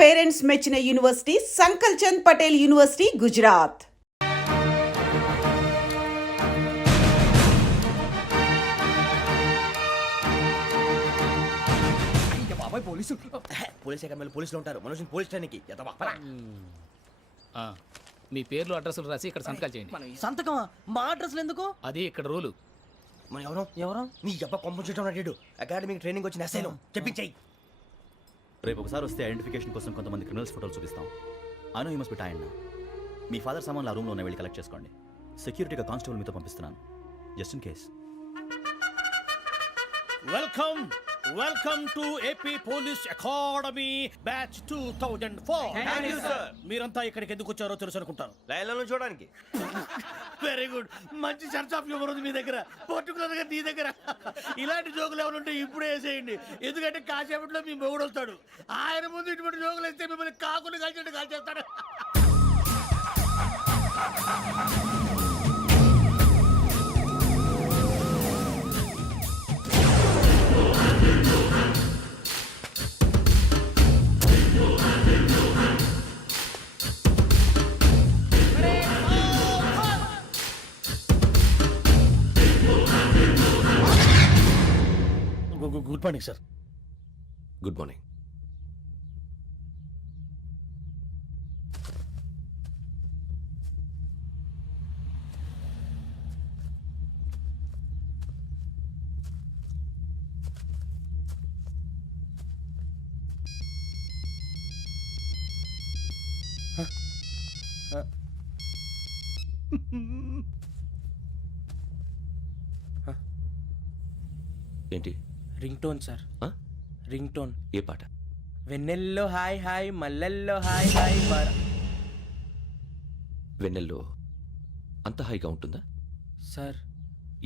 Parents మెచ్చిన university సంకల్ Chand Patel university, Gujarat. పోలీసులు ఉంటారు. మనోజ్ పోలీస్ స్టేషన్కి మీ పేర్లు అడ్రస్లు రాసి ఇక్కడ సంతకాలు చేయండి. సంతకం మా అడ్రస్లు ఎందుకు? అది ఇక్కడ రూలు. మన ఎవరు నీ అబ్బా పంపించడం అడిగాడు. అకాడమిక్ ట్రైనింగ్ వచ్చిన అసలు చెప్పించాయి. రేపు ఒకసారి వస్తే ఐడెంటిఫికేషన్ కోసం కొంతమంది క్రిమినల్స్ ఫోటోలు చూపిస్తాం. అను యూ మస్ట్ బి టైండ్. మీ ఫాదర్ సామాన్లు ఆ రూమ్లో ఉన్న వెళ్ళి కలెక్ట్ చేసుకోండి. సెక్యూరిటీగా కానిస్టేబుల్ మీతో పంపిస్తున్నాను, just in case. Welcome to AP police academy batch 2004. మీరంతా ఇక్కడికి ఎందుకు వచ్చారో తెలుసు అనుకుంటాను. లైన్లను చూడడానికి. Very good. మంచి చర్చ్ ఆఫ్ హ్యూమర్ ఉంది మీ దగ్గర, పర్టికులర్ గా నీ దగ్గర. ఇలాంటి జోకులు ఎవరు ఉంటే ఇప్పుడే వేసేయండి. ఎందుకంటే కాసేపట్లో మీ మొగుడు వస్తాడు. ఆయన ముందు ఇటువంటి జోకులు వేస్తే మిమ్మల్ని కాకులు కాల్చేట్టు కాల్చేస్తాడు. Good morning sir. Good morning. ఏంటి? Ring tone sir. Ring tone. ఏ పాట? వెన్నెల్లో హాయ్ హాయ్, మల్లెల్లో హాయ్ హాయ్. వెన్నెల్లో అంత హాయిగా ఉంటుందా సార్?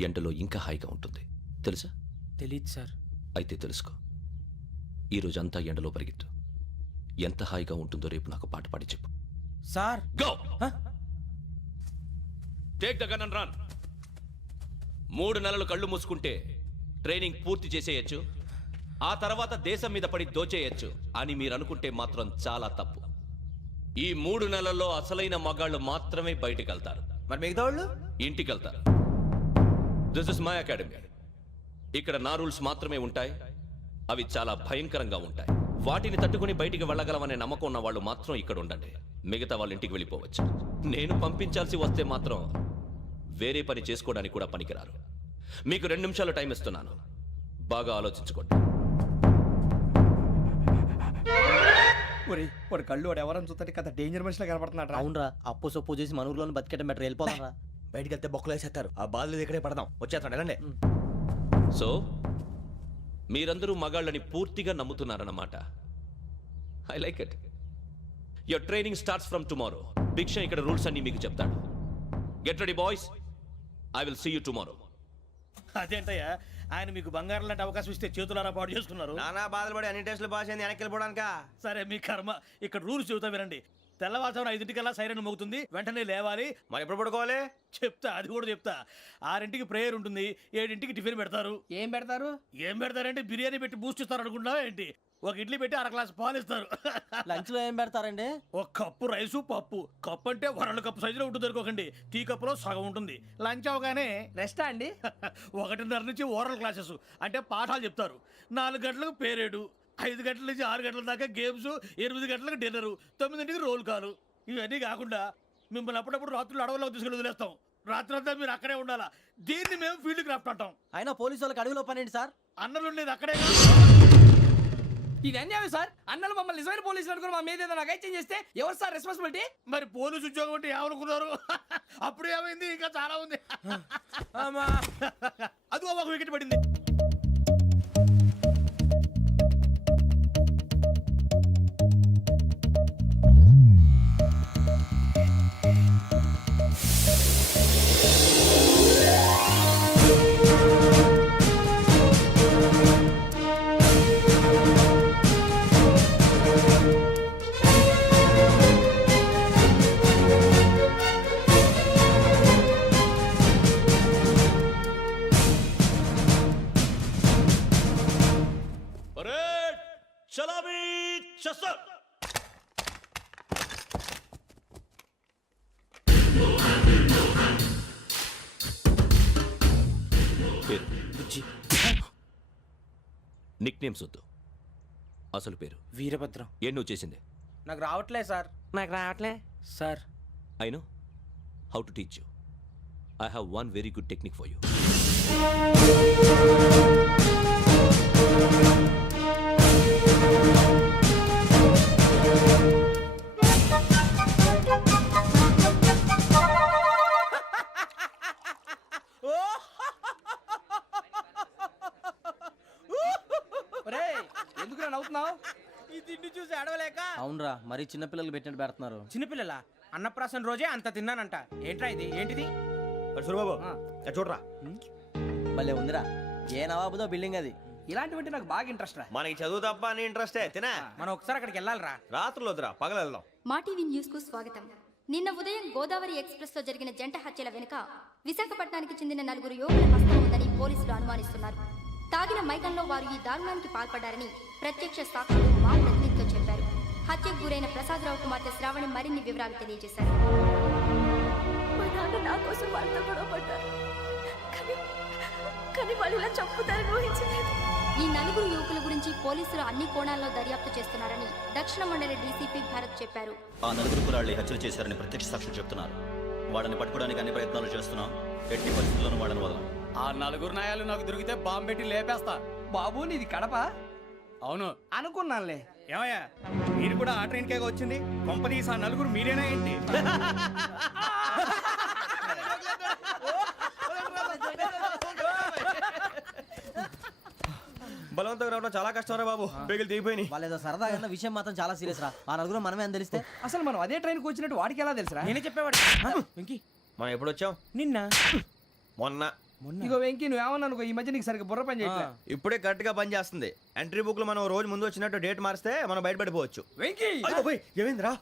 ఎండలో ఇంకా హాయిగా ఉంటుంది తెలుసా? తెలీదు సార్. అయితే తెలుసుకో. ఈరోజు అంతా ఎండలో పరిగెత్తు. ఎంత హాయిగా ఉంటుందో రేపు నాకు పాట పాడి చెప్పు. Sir go. Take the gun and run. 3 నెలలు కళ్ళు మూసుకుంటే ట్రైనింగ్ పూర్తి చేసేయచ్చు, ఆ తర్వాత దేశం మీద పడి దోచేయచ్చు అని మీరు అనుకుంటే మాత్రం చాలా తప్పు. ఈ 3 నెలల్లో అసలైన మగాళ్ళు మాత్రమే బయటికి వెళ్తారు. మరి మిగతా వాళ్ళు ఇంటికి వెళ్తారు. This is my academy. ఇక్కడ నా రూల్స్ మాత్రమే ఉంటాయి. అవి చాలా భయంకరంగా ఉంటాయి. వాటిని తట్టుకుని బయటికి వెళ్ళగలమనే నమ్మకం ఉన్న వాళ్ళు మాత్రం ఇక్కడ ఉండండి. మిగతా వాళ్ళు ఇంటికి వెళ్ళిపోవచ్చు. నేను పంపించాల్సి వస్తే మాత్రం వేరే పని చేసుకోవడానికి కూడా పనికిరారు. మీకు 2 నిమిషాలు టైం ఇస్తున్నాను, బాగా ఆలోచించుకోండి. వాడు కళ్ళు వాడు ఎవరని చూస్తే కదా డేంజర్ మనిషిలో కనపడుతున్నాడు. అవునరా, అప్పు సొప్పు చేసి మన ఊర్లో బతికేయడం బెటర్. వెళ్ళిపోతారా? బయటికి వెళ్తే బొక్కలు వేసేస్తారు. ఆ బాధలు ఇక్కడే పడదాం. వచ్చేస్తాడు ఎలాండి. సో మీరందరూ మగాళ్ళని పూర్తిగా నమ్ముతున్నారన్నమాట. I like it. Your training starts from tomorrow. భిక్ష ఇక్కడ రూల్స్ అన్ని మీకు చెప్తాడు. Get ready boys, I will see you tomorrow. అదేంటయ్యా, ఆయన మీకు బంగారం లాంటి అవకాశం ఇస్తే చేతులారా పాటు చేసుకున్నారు. నానా బాధలు పడి అన్ని టెస్టులు పాస్ అయింది, వెనక్కి వెళ్ళిపోవడానికా? సరే మీ కర్మ. ఇక్కడ రూల్స్ చెబుతా వినండి. తెల్లవారుజామున 5 సైరన్ మోగుతుంది, వెంటనే లేవాలి. మరి ఎప్పుడు పడుకోవాలి చెప్తా, అది కూడా చెప్తా. 6 ప్రేయర్ ఉంటుంది, 7 టిఫిన్ పెడతారు. ఏం పెడతారు? ఏం పెడతారంటే బిర్యానీ పెట్టి బూస్ట్ ఇస్తారు అనుకుంటున్నావా ఏంటి? ఒక ఇడ్లీ పెట్టి 1 గ్లాస్ పాలు ఇస్తారు. లంచ్ లో ఏం పెడతారండి? 1 కప్పు రైసు, పప్పు. కప్పు అంటే 1/2 కప్పు సైజులో ఉంటుంది అనుకోకండి. టీ కప్పులో సగం ఉంటుంది. లంచ్ అవగానే రెస్టా అండి? 1:30 నుంచి ఓరల్ క్లాసెస్ అంటే పాఠాలు చెప్తారు. 4 గంటలకు పేరేడు, 5 గంటల నుంచి 6 గంటల దాకా గేమ్స్, 8 గంటలకు డిన్నరు, 9 రోల్ కాలు. ఇవన్నీ కాకుండా మిమ్మల్ని అప్పుడప్పుడు రాత్రులు అడవుల్లో తీసుకెళ్ళి వదిలేస్తాం. రాత్రంతా మీరు అక్కడే ఉండాలా. దీన్ని మేము ఫీల్డ్ క్రాఫ్ట్ అంటాం. అయినా పోలీసు వాళ్ళకి అడవిలో పని ఏంటి సార్? అన్నలు ఉండేది అక్కడే. ఇది అన్యాయం సార్. అన్నలు మమ్మల్ని నిజమైన పోలీసులు అనుకుని మా మీద ఏదైనా అగైత్యం చేస్తే ఎవరు సార్ రెస్పాన్సిబిలిటీ? మరి పోలీసు ఉద్యోగం అంటే ఏమనుకున్నారు? అప్పుడు ఏమైంది? ఇంకా చాలా ఉంది. అది ఒక వికెట్ పడింది. నిక్ నేమ్స్ వద్దు, అసలు పేరు. వీరభద్రం. ఏం నువ్వు చేసింది? నాకు రావట్లే సార్. నాకు రావట్లే sir. I know how to teach you. I have one very good technique for you. ఎందుకు నవ్వుతున్నావు? ఈ తిండి చూసి అడవలేక. అవునరా మరీ చిన్నపిల్లలు పెట్టినట్టు పెడుతున్నారు. చిన్నపిల్లల అన్నప్రాసన రోజే అంత తిన్నానంట. ఏంట్రా ఇది? ఏంటిది? సూరిబాబు చూడరా, భలే ఉందిరా. ఏ నవాబుదో బిల్డింగ్ అది. ఇలాంటివంటే నాకు బాగా ఇంట్రెస్ట్ రా. మనకి చదువు తప్ప అని ఇంట్రెస్టే తినా. మనం ఒకసారి అక్కడికి వెళ్ళాలిరా. రాత్రులు వద్దురా, పగలు వెళ్దాం. మా టీవీ న్యూస్ కు స్వాగతం. నిన్న ఉదయం గోదావరి ఎక్స్ప్రెస్ లో జరిగిన జంట హత్యల వెనుక విశాఖపట్నానికి చెందిన 4 యువకుల హస్తం ఉందని పోలీసులు అనుమానిస్తున్నారు. తాగిన మైకంలో వారు ఈ దారుణానికి పాల్పడ్డారని ప్రత్యక్ష సాక్షులు మా ప్రతినిధితో చెప్పారు. హత్యకు గురైన ప్రసాదరావు కుమార్తె శ్రావణి మరిన్ని వివరాలు తెలియజేశారు. మా నాన్న నా కోసం వాళ్ళతో గొడవ పడ్డారు, కానీ వాళ్ళు ఇలా చంపుతారని ఊహించలేదు. ఈ 4 యువకుల గురించి పోలీసులు అన్ని కోణాల్లో దర్యాప్తు చేస్తున్నారని దక్షిణ మండలి డీసీపీ భరత్ చెప్పారు. ఆ 4 కురాళ్ళు హత్యలు చేశారని ప్రత్యక్ష సాక్షులు చెప్తున్నారు. వాళ్ళని పట్టుకోవడానికి అన్ని ప్రయత్నాలు చేస్తున్నాం. ఎట్టి పరిస్థితుల్లోనూ వాళ్ళని వదలం. ఆ 4 నాయాలు నాకు దొరికితే బాంబు పెట్టి లేపేస్తా. బాబు నీది కడప? అవును. అనుకున్నానులే. ఏమయ్యా, మీరు కూడా ఆ ట్రైన్ కేగా వచ్చింది? కొంపదీసి ఆ 4 మీరేనా ఏంటి? బలవంతంగా రావడం చాలా కష్టం రా బాబు. పేగులు దిగిపోయినాయి. వాళ్ళు ఏదో సరదాగా అన్న విషయం మాత్రం చాలా సీరియస్ రా. ఆ నలుగురు మనమే అని తెలిస్తే. అసలు మనం అదే ట్రైన్కి వచ్చినట్టు వాడికి ఎలా తెలుసురా? నేనే చెప్పేవాడు. వెంకీ మనం ఎప్పుడు వచ్చాం? నిన్న మొన్న. ఇగో వెంకీ నువ్వేమన్నా అనుకో, ఈ మధ్య నీకు సరిగ్గా బుర్ర పని చేయట్లేదు. ఇప్పుడే కరెక్ట్ గా పని చేస్తుంది. ఎంట్రీ బుక్ లో మనం రోజు ముందు వచ్చినట్టు డేట్ మారిస్తే మనం బయటపడిపోవచ్చు. వెంకీ ఏమైందిరా?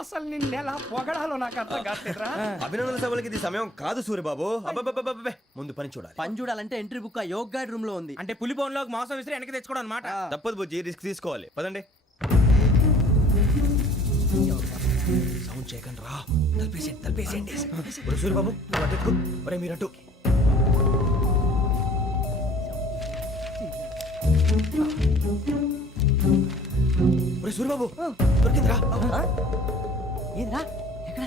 అసలు నిన్న ఎలా పొగడాలో నాకు అర్థం కావట్లేదురా. అభినందన సభలకి ఇది సమయం కాదు సూర్యబాబు. అబ్బబ్బబ్బబ్బబ్బే, ముందు పని చూడాలి. పని చూడాలంటే ఎంట్రీ బుక్ ఆ యోగ్ గైడ్ రూమ్ లో ఉంది. అంటే పులి బోన్లోకి మాంసం విసిరి వెనక్కి తెచ్చుకోవడం అనమాట. తప్పదు బుజ్జి, రిస్క్ తీసుకోవాలి. పదండి. సౌండ్ చేయకండి రా. తలపేసేయండి. సూర్యబాబు ఒరే మీరట్టు. ఒరే సూర్యబాబు దొరికిందిరా. ఏంద్రా ఎక్కడ?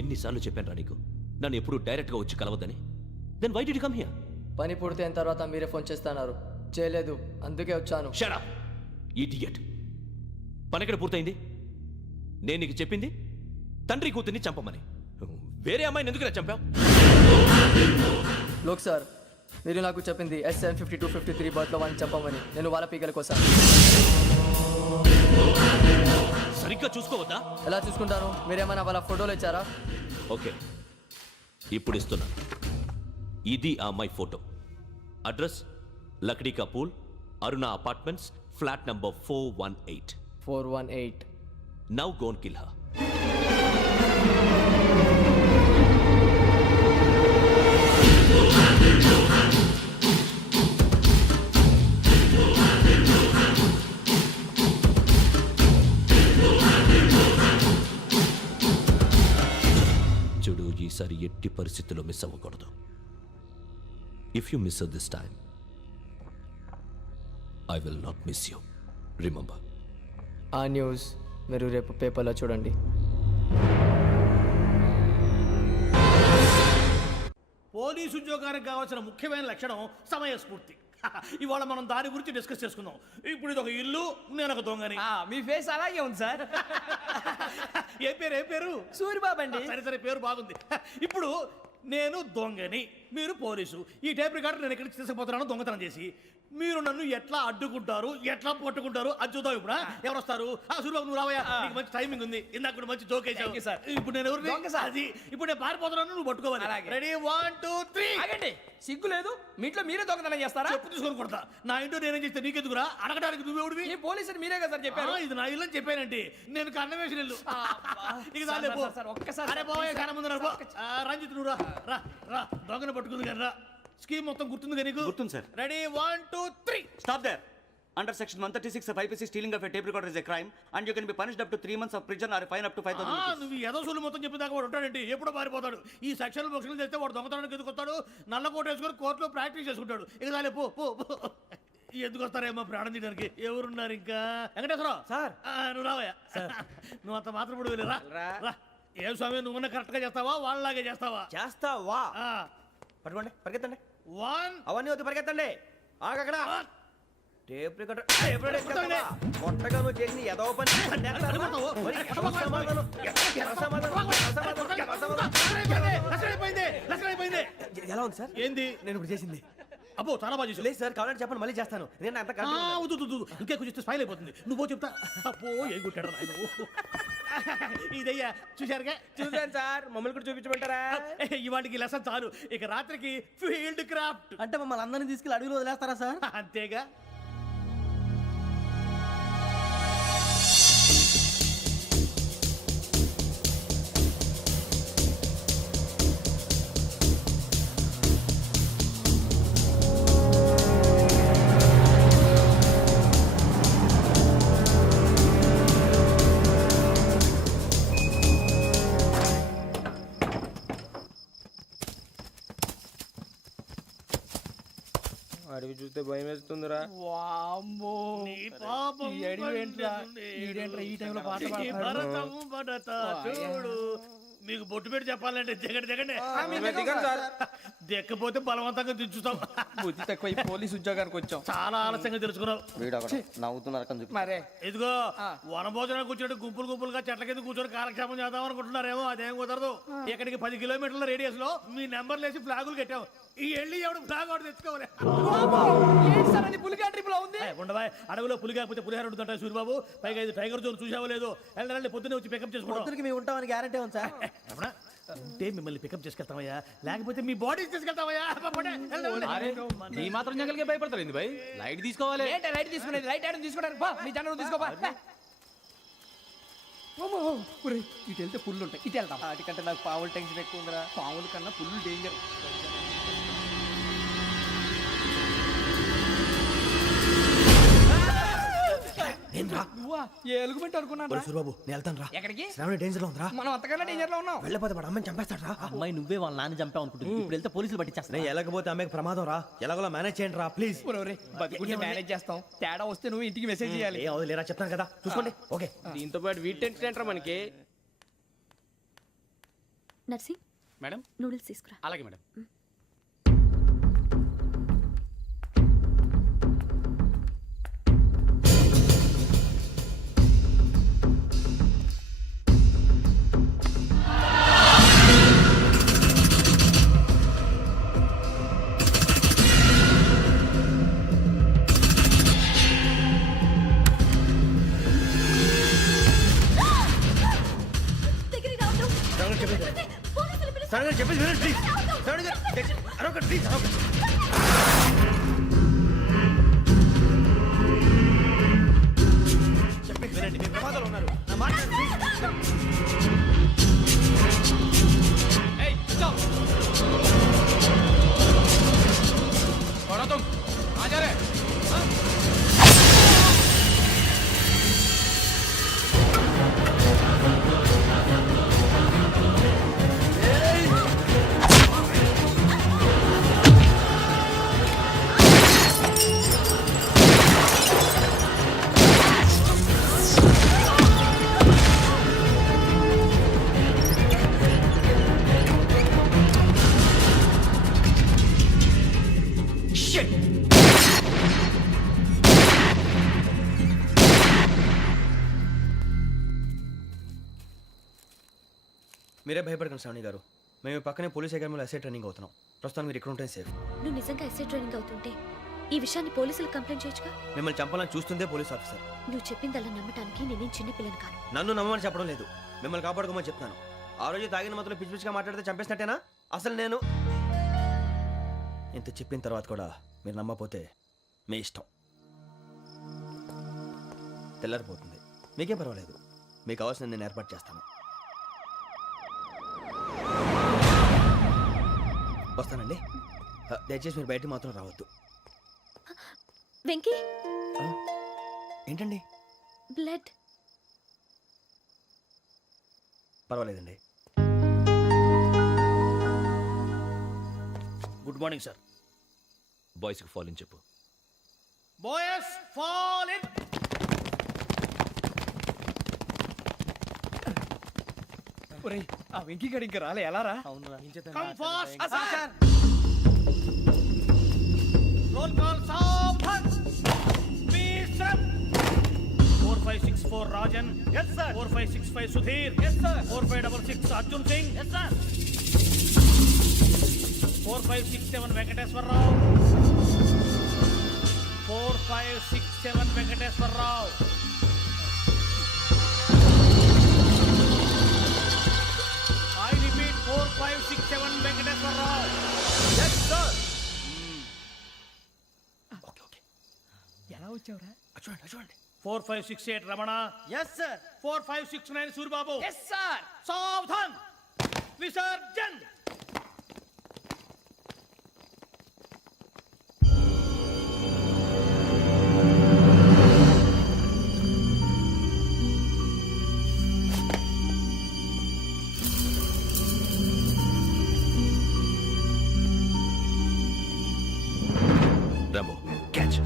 ఎన్నిసార్లు చెప్పాను రా నీకు, నన్ను ఎప్పుడు డైరెక్ట్గా వచ్చి కలవద్దని? Then why did you come here? పని పూర్తయిన తర్వాత మీరే ఫోన్ చేస్తున్నారు. చేయలేదు, అందుకే వచ్చాను. Shut up idiot. పని ఎక్కడ పూర్తయింది? నేను నీకు చెప్పింది తండ్రి కూతుర్ని చంపమని. వేరే అమ్మాయిని ఎందుకు చంపావు? లోక్ సార్, మీరు నాకు చెప్పింది SM5253 బర్త్లో వాళ్ళని చంపమని. నేను వాళ్ళ పీకల కోసం. సరిగ్గా చూసుకోవద్దా? ఎలా చూసుకుంటాను? మీరేమైనా వాళ్ళ ఫోటోలు ఇచ్చారా? ఓకే, ఇప్పుడు ఇస్తున్నా. ఇది ఆ అమ్మాయి ఫోటో. అడ్రస్ లక్డీ కా pool, Aruna apartments, flat number 418. 418. Now go and kill her. చూడు, ఈసారి ఎట్టి పరిస్థితుల్లో మిస్ అవ్వకూడదు. If you miss this time, I will not miss you. Remember. ఆ న్యూస్ మీరు రేపు పేపర్లో చూడండి. పోలీసు ఉద్యోగానికి కావాల్సిన ముఖ్యమైన లక్షణం సమయస్ఫూర్తి. ఇవాళ మనం దాని గురించి డిస్కస్ చేసుకుందాం. ఇప్పుడు ఇది ఒక ఇల్లు, నేను ఒక దొంగని. మీ ఫేస్ అలాగే ఉంది సార్. ఏ పేరు? సూరిబాబు అండి. సరే పేరు బాగుంది. ఇప్పుడు నేను దొంగని, మీరు పోలీసు. ఈ టైప్ రికార్డు నేను ఎక్కడికి తీసుకుపోతున్నాను దొంగతనం చేసి. మీరు నన్ను ఎట్లా అడ్డుకుంటారు, ఎట్లా పట్టుకుంటారు అది చూద్దాం ఇప్పుడు. ఎవరు వస్తారు? సూర్యబాబు నువ్వు రావయ్యా, నీకు మంచి టైమింగ్ ఉంది. ఇందాక కూడా మంచి జోక్ వేసావు. ఇప్పుడు నేను ఎవరు? అది ఇప్పుడు నేను పారిపోతున్నాను, నువ్వు పట్టుకోవాలి. రెడీ 1 2 3. ఆగండి, సిగ్గు లేదు? మీ ఇంట్లో మీరే దొంగతనం చేస్తారా? చెప్పు తీసుకొని కొడతా. నా ఇంట్లో నేనేం చేస్తే నీకెందుకురా? అడగడానికి నువ్వెవడివి? ఈ పోలీసులు మీరే కదా సార్ చెప్పారు. ఇది నా ఇల్లు అని చెప్పానంటే నేను కన్న వేసిన ఇల్లు. ఇక చాలే పో. సార్, ఒక్కసారి అరే బాబోయ్, కన్న ముందు రా. రంజిత్ నువ్వు రా రా రా. దొంగను పట్టుకుంది కానీ రా. స్కీమ్ మొత్తం గుర్తుంది నీకు? గుర్తుంది sir. Ready 1 2 3. Stop there. Under section 136 of IPC, stealing of a tape recorder is a crime and you can be punished up to 3 months of prison or a fine up to 5,000 rupees. నువ్వు ఏదో సొల్లు మొత్తం చెప్పిన దాకా వాడు ఉంటాడండి. ఎప్పుడో పారిపోతాడు. ఈ సెక్షన్ బొక్షన్లు చేస్తే వాడు దొంగతనానికి ఎందుకు వస్తాడు? నల్ల కోట వేసుకొని కోర్టులో ప్రాక్టీస్ చేసుకుంటాడు. ఇక చాలే పో పో పో. ఎందుకు వస్తారేమో ప్రాణం తీయడానికి. ఎవరున్నారు ఇంకా? వెంకటేశ్వరరావు సార్. నువ్వు రావయ్యా. నువ్వు అంత మాత్రం ఇప్పుడు వెళ్ళి రా. ఏం స్వామి, నువ్వన్నా కరెక్ట్ గా చేస్తావా వాళ్ళలాగే చేస్తావా? చేస్తావా? పట్టుకోండి, పరిగెత్తండి. 1 అవన్నీ వద్దు, పరిగెత్తండి. ఆగక్కడ టేప్ రికార్డర్ కొట్టగా నువ్వు చేసిన ఏదో పని ఎలా ఉంది సార్? ఏంది? నేను ఇప్పుడు చేసింది అబ్బో చాలా బాగా చేసావు. లేదు సార్, కావాలంటే చెప్పండి, మళ్ళీ చేస్తాను. నేను అంత ఇంకే కొంచెం స్మైల్ అయిపోతుంది. నువ్వు చెప్తా. అబ్బో ఏ కొట్టాడు నాయన. ఇదయ్యా చూశారుగా? చూసాను సార్, మమ్మల్ని కూడా చూపించమంటారా? ఇవాటికి లెసన్ చాలు. ఇక రాత్రికి ఫీల్డ్ క్రాఫ్ట్. అంటే మమ్మల్ని అందరినీ తీసుకెళ్ళి అడుగులో వదిలేస్తారా సార్? అంతేగా. అడిగి చూస్తే భయం వేస్తుందిరా. వామ్మో, నీ పాపం ఈ అడివి ఏంట్రా? ఈడేంట్రా ఈ టైంలో పాట ఈ భరతం భరత చూడు. మీకు బొట్టు పెట్టి చెప్పాలంటే దిగండి దిగండి. దిక్కపోతే బలవంతంగా దించుతాం. బుద్ధి తక్కువ, ఈ పోలీస్ ఉద్యోగానికి వచ్చాం. చాలా ఆలస్యంగా తెలుసుకున్నావు. నవ్వుతున్నారు. మరే ఇదిగో వనభోజనానికి కూర్చోటి గుంపులు గుంపులుగా చెట్ల కింద కూర్చొని కాలక్షేపం చేద్దాం అనుకుంటున్నారేమో. అదేం కుదరదు. ఇక్కడికి 10 కిలోమీటర్ల రేడియస్ లో మీ నెంబర్లు వేసి ఫ్లాగులు కట్టాం. ఈ వెళ్ళి ఎవడు ఫ్లాగ్ ఒకటి తెచ్చుకోవాలి. పులిగా ట్రిప్ లో ఉంది. ఉండవా, అడవిలో పులి కాకపోతే పులిహార ఉంటుంటాయి సూర్యబాబు. పైగా ఇది టైగర్ జోన్ చూసావో లేదో. వెళ్ళండి, పొద్దున్నే వచ్చి పికప్ చేసుకుంటాం. మేము ఉంటామని గ్యారంటీ ఉంది సార్. అంటే మిమ్మల్ని పికప్ చేసుకెళ్తామయ్యా, లేకపోతే మీ బాడీ తీసుకెళ్తామయ్యా. ఈ మాత్రం జంగల్కే భయపడతారు భయ్. లైట్ తీసుకోవాలి. ఏంటి లైట్ తీసుకునేది? లైట్ ఆడని తీసుకోవడానికి మీ జనం తీసుకోపా. ఇటు వెళ్తే పుల్లు ఉంటాయి, ఇటు వెళ్తాం. వాటికంటే నాకు పావుల టెన్షన్ ఎక్కువ ఉందిరా. పాముల కన్నా పుల్లు డేంజర్. నువ్వా? ఏ ఎలుగుబెట్టి అనుకున్నా. సూర్యబాబు నేను వెళ్తాను రా. ఎక్కడికి? శ్రావణ డేంజర్ లో ఉందిరా. మనం అంతకన్నా డేంజర్ లో ఉన్నాం. వెళ్ళపోతే వాడు అమ్మని చంపేస్తాడు రా. అమ్మాయి నువ్వే వాళ్ళ నాన్న చంపావు అనుకుంటుంది. ఇప్పుడు వెళ్తే పోలీసులు పట్టించేస్తా. నేను వెళ్ళకపోతే అమ్మకి ప్రమాదం రా. ఎలాగోలా మేనేజ్ చేయండి రా ప్లీజ్. బతుకుంటే మేనేజ్ చేస్తాం. తేడా వస్తే నువ్వు ఇంటికి మెసేజ్ చేయాలి. ఏ అవదు లేరా, చెప్తాను కదా, చూసుకోండి. ఓకే. దీంతో పాటు వీటి టెన్షన్ ఏంట్రా మనకి. నర్సి మేడం నూడిల్స్ తీసుకురా. అలాగే మేడం. శ్రావణ గారు చెప్పేసి వినండి ప్లీజ్. శ్రావణ గారు అరొకటి ప్లీజ్. చెప్పేసి వినండి, మీ ప్రమాదాలు ఉన్నారు. నా మాట ప్లీజ్. మీరే భయపడకండి శ్రావణి గారు. మేము పక్కనే పోలీస్ అకాడమీలో ఎస్ఐ ట్రైనింగ్ అవుతున్నాం. ప్రస్తుతం మీరు ఇక్కడ ఉంటే సేఫ్. నువ్వు నిజంగా ఎస్ఐ ట్రైనింగ్ అవుతుంటే ఈ విషయాన్ని పోలీసులకు కంప్లైంట్ చేయొచ్చుగా. మిమ్మల్ని చంపాలని చూస్తుందే పోలీస్ ఆఫీసర్. నువ్వు చెప్పిందల్లా నమ్మటానికి నేనేం చిన్నపిల్లని కాను. నన్ను నమ్మమని చెప్పడం లేదు, మిమ్మల్ని కాపాడుకోమని చెప్తాను. ఆ రోజు తాగిన మొదలు పిచ్చి పిచ్చిగా మాట్లాడితే చంపేసినట్టేనా? అసలు నేను ఇంత చెప్పిన తర్వాత కూడా మీరు నమ్మకపోతే మీ ఇష్టం. తెల్లారిపోతుంది, మీకేం పర్వాలేదు. మీకు కావాల్సిన నేను ఏర్పాటు చేస్తాను. వస్తానండి. దయచేసి మీరు బయటికి మాత్రం రావద్దు. వెంకీ, ఏంటండి? బ్లడ్. పర్వాలేదండి. Good morning sir. బాయ్స్కి ఫాలోని చెప్పు. Boys fall in. ఒరేయ్, ఆ వెంకీ గడి ఇంకా రాలే, ఎలా రా? Come fast sir. Roll call సావధాన్. Speed up. 4564 Rajan. yes sir. 4565 Sudheer. yes sir. 4566 Arjun Singh. yes sir. 4567 Venkateswararao. 4567 Venkateswararao. I repeat 4567 Venkateswararao. Yes, sir. Okay okay. ఎలా వచ్చావురా? చూడండి చూడండి. 4568 Ramana. yes sir. 4569 Suribabu. Yes sir. సావధాన్. విసర్జన్. Rambo catch.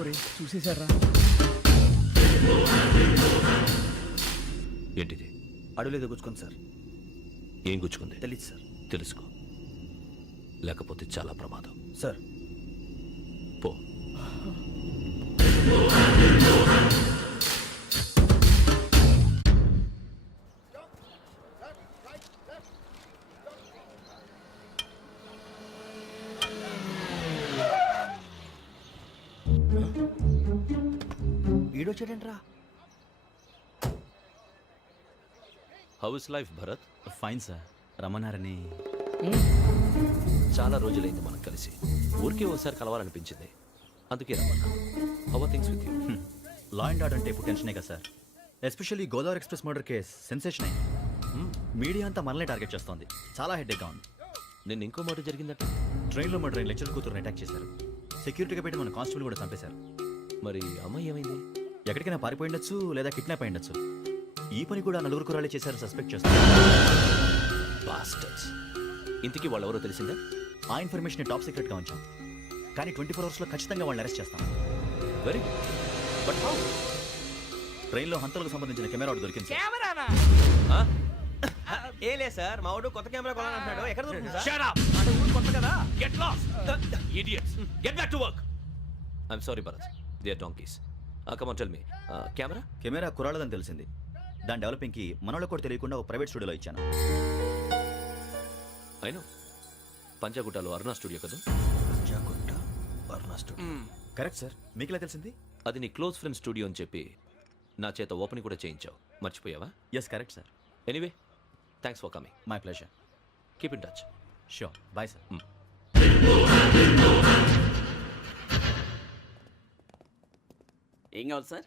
ఒరేయ్, చూసేశారా? ఏంటిది? అడుగులేదు గుచ్చుకోండి సార్. ఏం గుచ్చుకుంది? తెలీదు సార్. తెలుసుకో, లేకపోతే చాలా ప్రమాదం. సార్ పో. ఈడొచ్చాడంట్రా. How is life Bharat? Fine sir. రమ్మన్నారని. చాలా రోజులైంది మనం కలిసి. ఊరికే ఒకసారి కలవాలనిపించింది, అందుకే రమ్మన్నా. How are things with you? Law and order అంటే ఇప్పుడు టెన్షనే కదా sir. Especially Godavari express murder case sensation అయింది. మీడియా అంతా మనల్ని టార్గెట్ చేస్తోంది. చాలా హెడ్ఏక్గా ఉంది. నిన్న ఇంకో మాట జరిగిందట. ట్రైన్లో మా ట్రైన్ లెక్చర్ కూతురుని అటాక్ చేశారు. సెక్యూరిటీగా పెట్టి మన కానిస్టేబుల్ కూడా చంపేశారు. మరి అమ్మాయి ఏమైంది? ఎక్కడికైనా పారిపోయి ఉండొచ్చు, లేదా కిడ్నాప్ అయి ఉండొచ్చు. ఈ పని కూడా నలుగురు కురాలే చేశారు సస్పెక్ట్ చేస్తారు. బాస్టర్స్. ఇంతకీ వాళ్ళు ఎవరో తెలిసిందా? ఆ ఇన్ఫర్మేషన్ టాప్ సీక్రెట్గా ఉంచాం, కానీ 24 అవర్స్లో ఖచ్చితంగా వాళ్ళని అరెస్ట్ చేస్తాం. Very good. But how? ట్రైన్లో హంతలకు సంబంధించిన కెమెరా ఒకటి దొరికింది సార్. కెమెరానా? ఏ లే సార్, మా వాడు కొత్త కెమెరా కొనాలంటున్నాడు. ఎక్కడ దొరుకుతుంది సార్? Shut up! అంటే ఊరు కొత్త కదా. Get lost! Idiots! Get back to work! I'm sorry, Bharat. They are donkeys. Come on, tell me. Camera? Camera కురాలదని తెలిసింది. దాని డెవలపింగ్కి మనలో కూడా తెలియకుండా ఒక ప్రైవేట్ స్టూడియోలో ఇచ్చాను. I know. పంజాగుట్టలో అరుణ స్టూడియో కదా? పంజాగుట్ట అరుణ స్టూడియో. Correct sir. మీకు ఎలా తెలిసింది? అది నీ క్లోజ్ ఫ్రెండ్ స్టూడియో అని చెప్పి నా చేత ఓపెన్ కూడా చేయించావు. మర్చిపోయావా? Yes correct sir. Anyway, thanks for coming. My pleasure. Keep in touch. Sure. Bye sir. ఏం కావాలి సార్?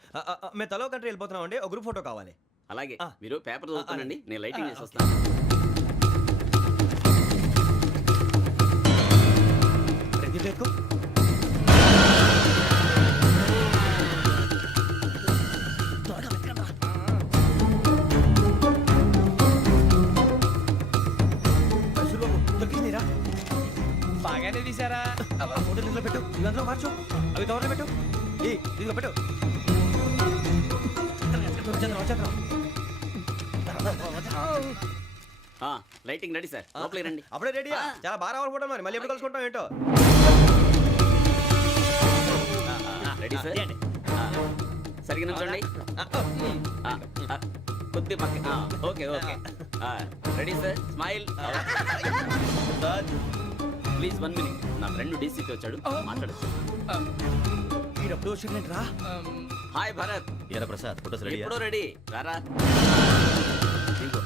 మేము తలో కంట్రీ వెళ్ళిపోతున్నాం అండి. ఒక గ్రూప్ ఫోటో కావాలి. అలాగే, ఆ. మీరు పేపర్ చదువుతానండి, అలాగే. నేను లైటింగ్ చేసి వస్తాను. రెడీ చేసుకో. బాగానే తీసారా ఫోటోలు ఇందులో పెట్టు ఇవి అందులో మార్చు అవి కవర్లో పెట్టు ఇదిగో పెట్టు వచ్చేద్దాం. లైటింగ్ రెడీ సార్ లోపలికి రండి అప్పుడే రెడీ చాలా బాగా రావాలి ఫోటో మరి మళ్ళీ ఎప్పుడు కలుసుకుంటాం ఏంటో రెడీ సార్ సరిగ్గా నుంచోండి కొద్ది పక్క okay okay ready sir smile please 1 minute నా ఫ్రెండ్ డీసీకి వచ్చాడు మాట్లాడచ్చు ఈడప్పుడు వచ్చిందంటరా హాయ్ భరత్ ఏరా ప్రసాద్ ఫోటోస్ రెడీ ఎప్పుడో రెడీ రారా ఇంకో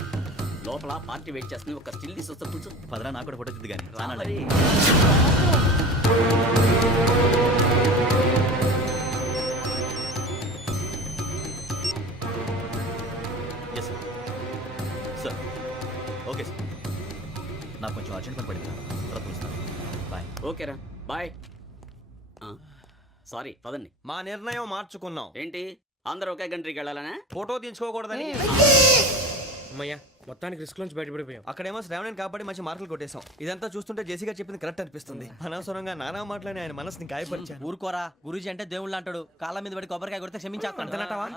లోపల పార్టీ వెయిట్ చేస్తుంది ఒక స్టిల్ తీసి వస్తా కూర్చో పదరా నాకు కూడా ఫోటో తిద్దు కానీ రా మరి. Yes sir sir okay sir నాకు కొంచెం అర్జెంట్ పని పడింది తర్వాత పిలుస్తాను బాయ్ ఓకేరా బాయ్ సారీ పదండి మా నిర్ణయం మార్చుకున్నాం ఏంటి అందరూ ఒకే కంట్రీకి వెళ్ళాలనే ఫోటో తీసుకోకూడదని అమ్మయ్యా మొత్తానికి రిస్క్ నుంచి బయటపడిపోయాం. అక్కడేమో శ్రావణిని కాబట్టి మంచి మార్కులు కొట్టేశాం ఇదంతా చూస్తుంటే జేసీగా చెప్పింది కరెక్ట్ అనిపిస్తుంది అనవసరంగా నానా మాటలని ఆయన మనసుని గాయపరిచాను ఊరుకోరా గురూజీ అంటే దేవుళ్ళు అంటాడు కాళ్ళ మీద పడి కొబ్బరికాయ కొడితే క్షమించేస్తానంటావా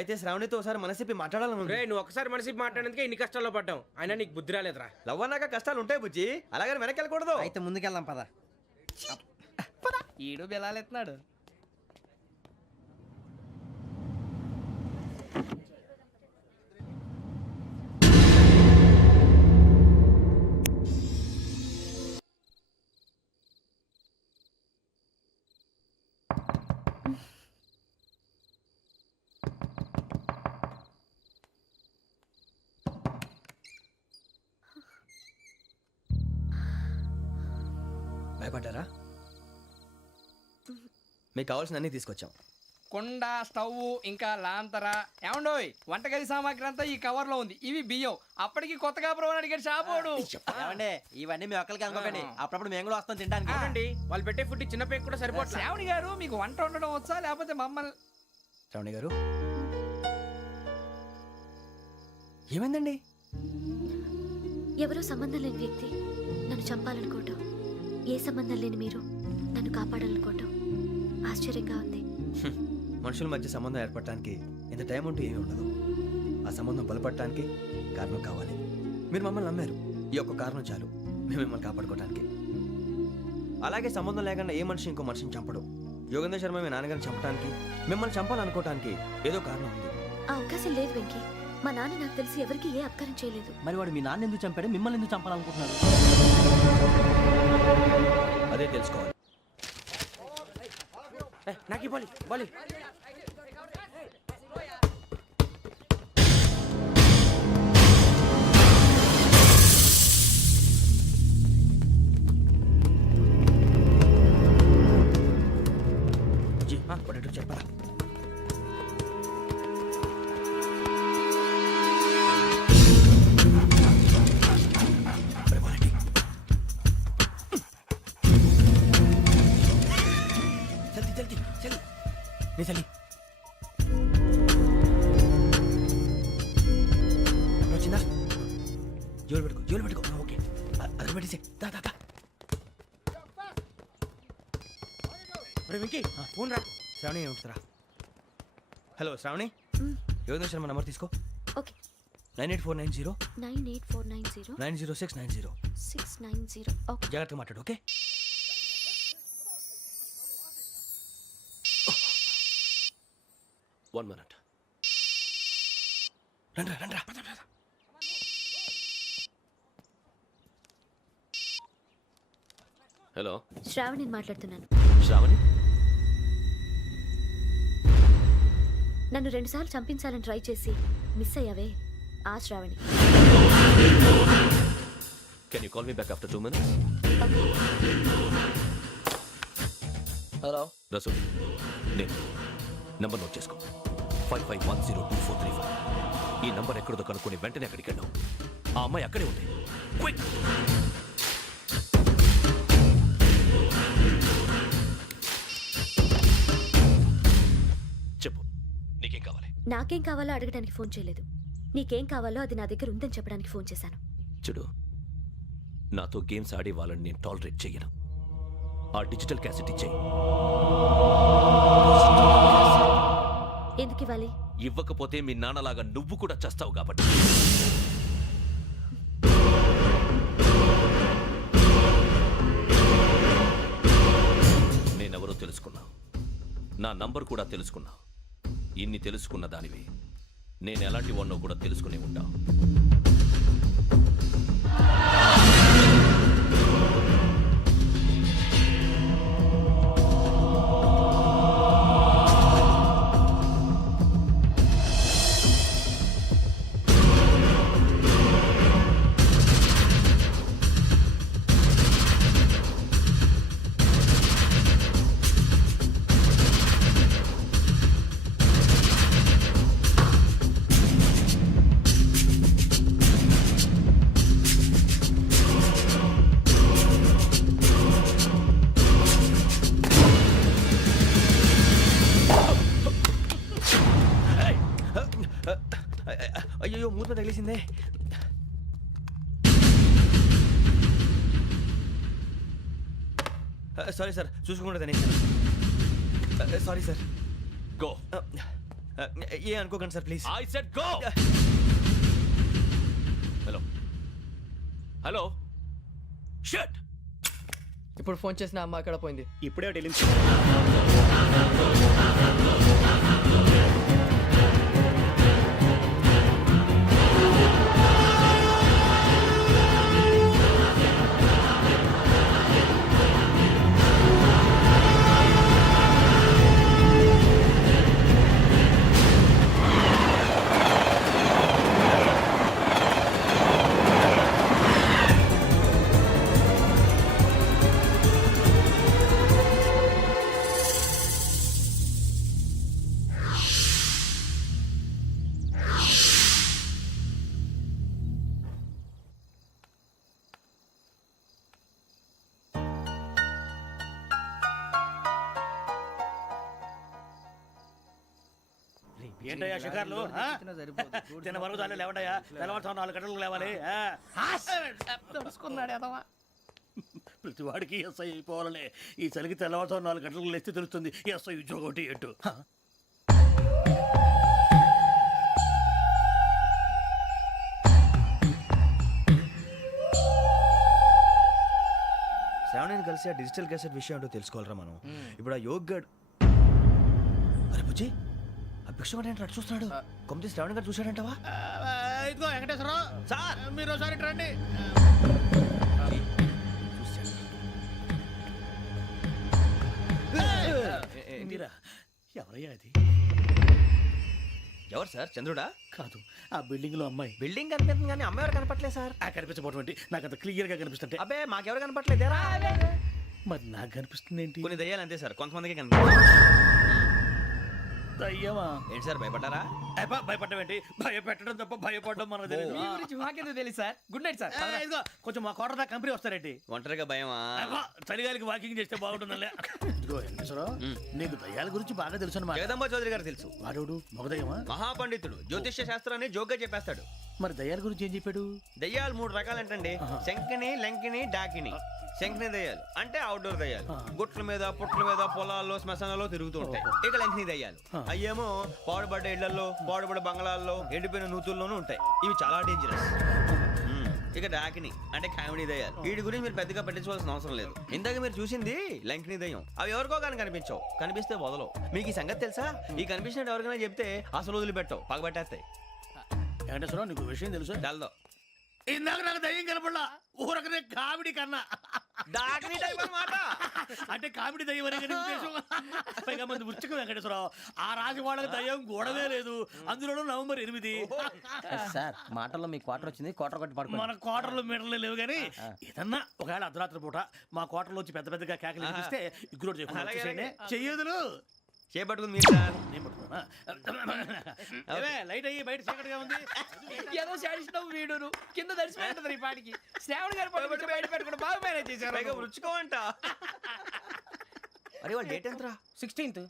అయితే శ్రావణితో ఒకసారి మనసిప్పి మాట్లాడాలను రే నువ్వు ఒకసారి మనసి మాట్లాడేందుకే ఇన్ని కష్టాల్లో పడ్డాం అయినా నీకు బుద్ధి రాలేదురా. లవ్ అన్నాక కష్టాలు ఉంటాయి బుజ్జి అలాగని వెనక్కి వెళ్ళకూడదు అయితే ముందుకెళ్దాం పద ఈడు బెలాలెత్తున్నాడు భయపడ్డారా మీకు కావాల్సిన అన్ని తీసుకొచ్చాం కుండ స్టవ్ ఇంకా లాంతర ఏమండోయ్ వంటగది సామాగ్రి అంతా ఈ కవర్ లో ఉంది ఇవి బియ్యం అప్పటికి కొత్తగా బ్రో అడిగాడు షాపోడు ఏమండి ఇవన్నీ మీ ఒక్కరికి అనుకోకండి అప్పుడప్పుడు మేము కూడా వస్తాం తినడానికి అవునండి వాళ్ళు పెట్టే ఫుడ్ చిన్న పేక్ కూడా సరిపోట్లేదు. శ్రావణి గారు మీకు వంట వండడం వచ్చా లేకపోతే మమ్మల్ని శ్రావణి గారు ఏమైందండి ఎవరో సంబంధం లేని వ్యక్తి నన్ను చంపాలనుకోవటం, ఏ సంబంధం లేని మీరు నన్ను కాపాడాలనుకోవటం ఆశ్చర్యంగా ఉంది. మనుషుల మధ్య సంబంధం ఏర్పడటానికి ఇంత టైం ఉంటూ ఏమీ ఉండదు. ఆ సంబంధం బలపడటానికి కారణం కావాలి. మీరు మమ్మల్ని నమ్మారు, ఈ ఒక్క కారణం చాలు మేము మిమ్మల్ని కాపాడుకోవడానికి. అలాగే సంబంధం లేకుండా ఏ మనిషి ఇంకో మనిషిని చంపడు. యోగేంద్ర శర్మ మీ నాన్నగారిని చంపడానికి, మిమ్మల్ని చంపాలనుకోవటానికి ఏదో కారణం ఉంది. ఆ అవకాశం లేదు వెంకీ. మా నాన్న నాకు తెలిసి ఎవరికి ఏ అపకారం చేయలేదు. మరి వాడు మీ నాన్న ఎందుకు చంపాడు మిమ్మల్ని ఎందుకు చంపాలనుకుంటున్నాడు అదే తెలుసుకోవాలి. నాకు ఇవ్వాలి బాలి చెప్పరా చలి వచ్చిందా? జోలు పెట్టుకో ఓకే అది పెట్టేసి వెంకీ ఫోన్ రా. శ్రావణి ఏమిటిరా? హలో శ్రావణి, యోగేంద్ర శర్మ నంబర్ తీసుకో. ఓకే. 98490 98490 90690. 690. ఓకే. జాగ్రత్తగా మాట్లాడు ఓకే. One minute. రండ్రా హలో శ్రావణిని మాట్లాడుతున్నాను. శ్రావణి, నన్ను 2 సార్లు చంపించాలని ట్రై చేసి మిస్ అయ్యావే, ఆ Shravani. Can you call me back after 2 minutes? Hello Rasool, నేను నంబర్ నోట్ చేసుకో. 55102435. ఈ నంబర్ ఎక్కడదో కనుక్కొని వెంటనే అక్కడికి వెళ్ళావు. ఆ అమ్మాయి అక్కడే ఉంది. క్విక్. చెప్పు, నీకేం కావాలి? నాకేం కావాలో అడగడానికి ఫోన్ చేయలేదు. నీకేం కావాలో అది నా దగ్గర ఉందని చెప్పడానికి ఫోన్ చేశాను. చూడు, నాతో గేమ్స్ ఆడే వాళ్ళని నేను టాలరేట్ చెయ్యను. ఆ డిజిటల్ క్యాసెట్ ఇచ్చేయి. ఎందుకు ఇవ్వాలి? ఇవ్వకపోతే మీ నాన్నలాగా నువ్వు కూడా చస్తావు కాబట్టి. నేనెవరో తెలుసుకున్నా, నా నంబర్ కూడా తెలుసుకున్నా. ఇన్ని తెలుసుకున్న దానివి నేను ఎలాంటి వాడినో కూడా తెలుసుకునే ఉంటా. అయ్యో మూత తగిలేసిందే. సారీ సార్, చూసుకోకుండా తినేసాను. Sorry sir. గో. ఏ అనుకోకండి sir please. I said go. Hello hello shut. ఇప్పుడు ఫోన్ చేసిన అమ్మ అక్కడ పోయింది. ఇప్పుడే వెళ్ళింది. ఏంటయ్యా షికార్లు? తిన్న వరకు చాలే లేవండయ్యా. తెల్లవారుతో 4 గంటలకు లేవాలి. తెలుసుకున్నాడు ఎదవా. ప్రతి వాడికి ఎస్ఐ అయిపోవాలనే ఈ చలికి తెల్లవారుతో 4 గంటలకు లేస్తే తెలుస్తుంది ఎస్ఐ ఉద్యోగం ఒకటి ఎటు. శ్రావణిని కలిసి ఆ డిజిటల్ క్యాసెట్ విషయం ఏంటో తెలుసుకోవాలరా మనం. ఇప్పుడు ఆ యోగ్ గడ్. అరే బుజ్జి, ఆ భిక్షం అంటే అటు చూస్తున్నాడు. కొమ్మతి శ్రావణి గారు చూశాడంటవా? ఇదిగో వెంకటేశ్వరరావు సార్, మీరు ఒకసారి ఇటు రండి. మీరా? ఎవరయ్యా అది? ఎవరు సార్? చంద్రుడా? కాదు, ఆ బిల్డింగ్ లో అమ్మాయి. బిల్డింగ్ కనిపిస్తుంది కానీ అమ్మాయి ఎవరు కనపట్లేదు సార్. కనిపించబోటువంటి నాకు అంత క్లియర్ గా కనిపిస్తుంటే. అబ్బే మాకెవరు కనపట్లేదేరా? మరి నాకు కనిపిస్తుంది ఏంటి? కొన్ని దయ్యాలు అంతే సార్, కొంతమందికి కనిపిస్తుంది. అయ్యమా ఏంటి సార్ భయపడ్డారా? భయపడడం ఏంటి? భయపెట్టడం తప్ప భయపడడం మనకు తెలియదు. మీ గురించి మాకేదో తెలుసు సార్. Good night sir. ఇదిగో కొంచెం మా కోట దాకా కంపెనీ వస్తారేంటి? ఒంటరిగా భయమా? చలిగాలికి వాకింగ్ చేస్తే బాగుంటుందిలే. ఇదిగో వెంకటేశ్వరరావు, నీకు దయ్యాల గురించి బాగా తెలుసు అన్నమాట. జగదంబ చౌదరి గారు తెలుసు. వాడు మగదయ్యమా? మహాపండితుడు, జ్యోతిష్య శాస్త్రాన్ని జోగ్గా చెప్పేస్తాడు. మరి దయ్యాల గురించి ఏం చెప్పాడు? దయ్యాలు 3 రకాలంటండి. శంకిని, లంకిని, డాకిని. శంకిని దయ్యాలు అంటే అవుట్డోర్ దయ్యాలు, గుట్ల మీద పుట్ల మీద పొలాల్లో శ్మశానాల్లో తిరుగుతూ ఉంటాయి. ఇక లంకిని దయ్యాలు అయ్యేమో పాడుబడ్డ ఇళ్లలో, పాడుబడ్డ బంగ్లాల్లో, ఎండిపోయిన నూతుల్లోనూ ఉంటాయి. ఇవి చాలా డేంజరస్. ఇక డాకిని అంటే కామెడీ దయ్యాలు. వీటి గురించి మీరు పెద్దగా పట్టించుకోవాల్సిన అవసరం లేదు. ఇందాక మీరు చూసింది లంకిని దయ్యం. అవి ఎవరికో కానీ కనిపించవు, కనిపిస్తే వదలవు. మీకు ఈ సంగతి తెలుసా? ఈ కనిపించినట్టు ఎవరికైనా చెప్తే అసలు వదిలిపెట్టవు, పగబట్టేస్తాయి. వెంకటేశ్వరరావు, నీకు విషయం తెలుసు? డల్దో ఇందాక నాకు దయ్యం కనపడలా, ఊరకనే కామెడీ కన్నా. డాకిని టైప్ అన్నమాట. అంటే కామెడీ దయ్యం అనే కదా ఉద్దేశం. పైగా మంది ఉచ్చకం వెంకటేశ్వరరావు. ఆ రాజు వాళ్ళకి దయ్యం గొడవే లేదు, అందులోనూ నవంబర్ 8. సార్ మాటల్లో మీ క్వార్టర్ వచ్చింది, క్వార్టర్ కొట్టి పడుకో. మన క్వార్టర్లో మీటర్లు లేవు కానీ ఏదన్నా ఒకవేళ అర్ధరాత్రి పూట మా క్వార్టర్లో వచ్చి పెద్ద పెద్దగా కేకలు వినిపిస్తే ఇగ్గురు చెయ్యదులు చేపట్టుకుంది మీరు సార్. నేను పట్టుకున్నా. లైట్ అయ్యి బయట చీకటిగా ఉంది. ఏదో శాడిస్తావు వీడును కింద దర్శనం ఈ పాటికి. శ్రావణ్ గారు పట్టుబట్టి బయట పెట్టుకుంటే బాగా మేనేజ్ చేశారు. పైగా రుచుకోమంట. అరే వాళ్ళ డేట్ ఎంతరా? 16th.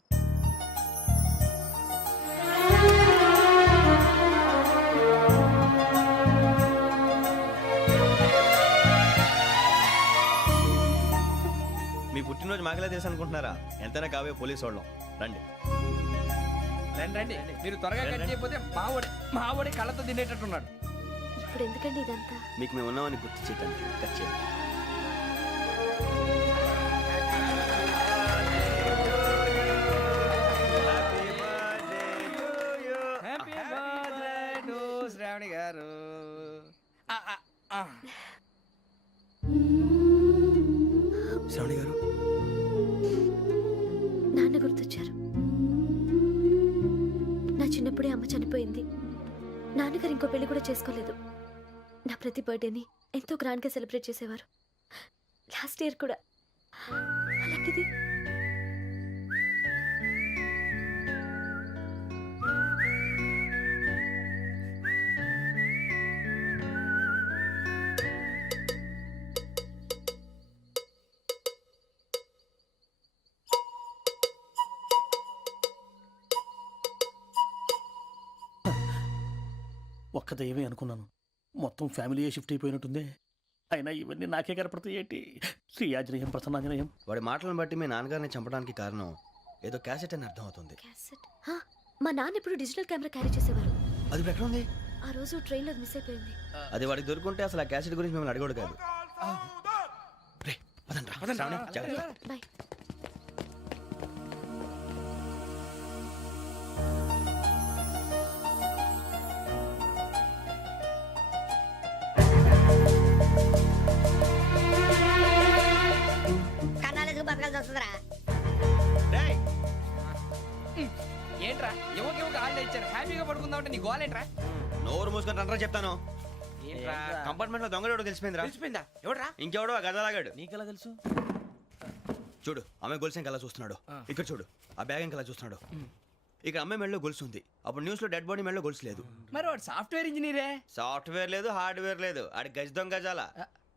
మీ పుట్టినరోజు మాకలే తెలుసు అనుకుంటున్నారా? ఎంతైనా కావే పోలీసు వాళ్ళం. రండి. రండి రండి, మీరు త్వరగా కట్ చేయకపోతే మావడి కళ్ళతో తినేటట్టున్నాడు. ఇప్పుడు ఎందుకండి ఇదంతా? మీకు మేము ఉన్నామని గుర్తు చేయడానికి కట్ చేయండి. హ్యాపీ బర్త్డే టు శ్రావణి గారు. శ్రావణి గారు, నాన్న గుర్తొచ్చారు. నా చిన్నప్పుడే అమ్మ చనిపోయింది. నాన్నగారు ఇంకో పెళ్లి కూడా చేసుకోలేదు. నా ప్రతి బర్త్డేని ఎంతో గ్రాండ్గా సెలబ్రేట్ చేసేవారు. లాస్ట్ ఇయర్ కూడా. అలాంటిది ఒక్క దయ్యమే అనుకున్నాను, మొత్తం ఫ్యామిలీ షిఫ్ట్ అయిపోయినట్టుందే. అయినా ఇవన్నీ నాకే కనపడతాయి ఏంటి? శ్రీ ఆంజనేయం ప్రసన్నాంజనేయం. వాడి మాటలను బట్టి మీ నాన్నగారిని చంపడానికి కారణం ఏదో క్యాసెట్ అని అర్థం అవుతుంది. క్యాసెట్. మా నాన్న ఎప్పుడు డిజిటల్ కెమెరా క్యారీ చేసేవారు. అది ఇప్పుడు ఎక్కడ ఉంది? ఆ రోజు ట్రైన్లో మిస్ అయిపోయింది. అది వాడికి దొరుకుంటే అసలు ఆ క్యాసెట్ గురించి మిమ్మల్ని అడగడు కాదు. రే, పదండ్రా. శ్రావణి, జాగ్రత్త. బాయ్. కన్నాలకు బతకాల్సి వస్తుందిరా. రేయ్, ఏంట్రా యువకి హాలిడే ఇచ్చారు, హ్యాపీగా పడుకుందామంటే నీ గోల్ ఏంట్రా? నోరు మూసుకొని రండ్రా చెప్తాను. ఏంట్రా కంపార్ట్మెంట్ లో దొంగడు తెలిసిపోయిందిరా. తెలిసిపోయిందా? ఎవడ్రా? ఇంకెవడో ఆ గదలాగాడు. నీకెలా తెలుసు? చూడు, ఆమె గొలుసు ఇంకలా చూస్తున్నాడు. ఇక్కడ చూడు, ఆ బ్యాగ్ ఇంకలా చూస్తున్నాడు. ఇక్కడ అమ్మాయి మెడలో గొలుసు ఉంది. అప్పుడు న్యూస్ లో డెడ్ బాడీ మెడలో గొలుసు లేదు. మరి వాడు సాఫ్ట్వేర్ ఇంజనీరే. సాఫ్ట్వేర్ లేదు, హార్డ్వేర్ లేదు. ఆడి గజ దొంగ గజాల.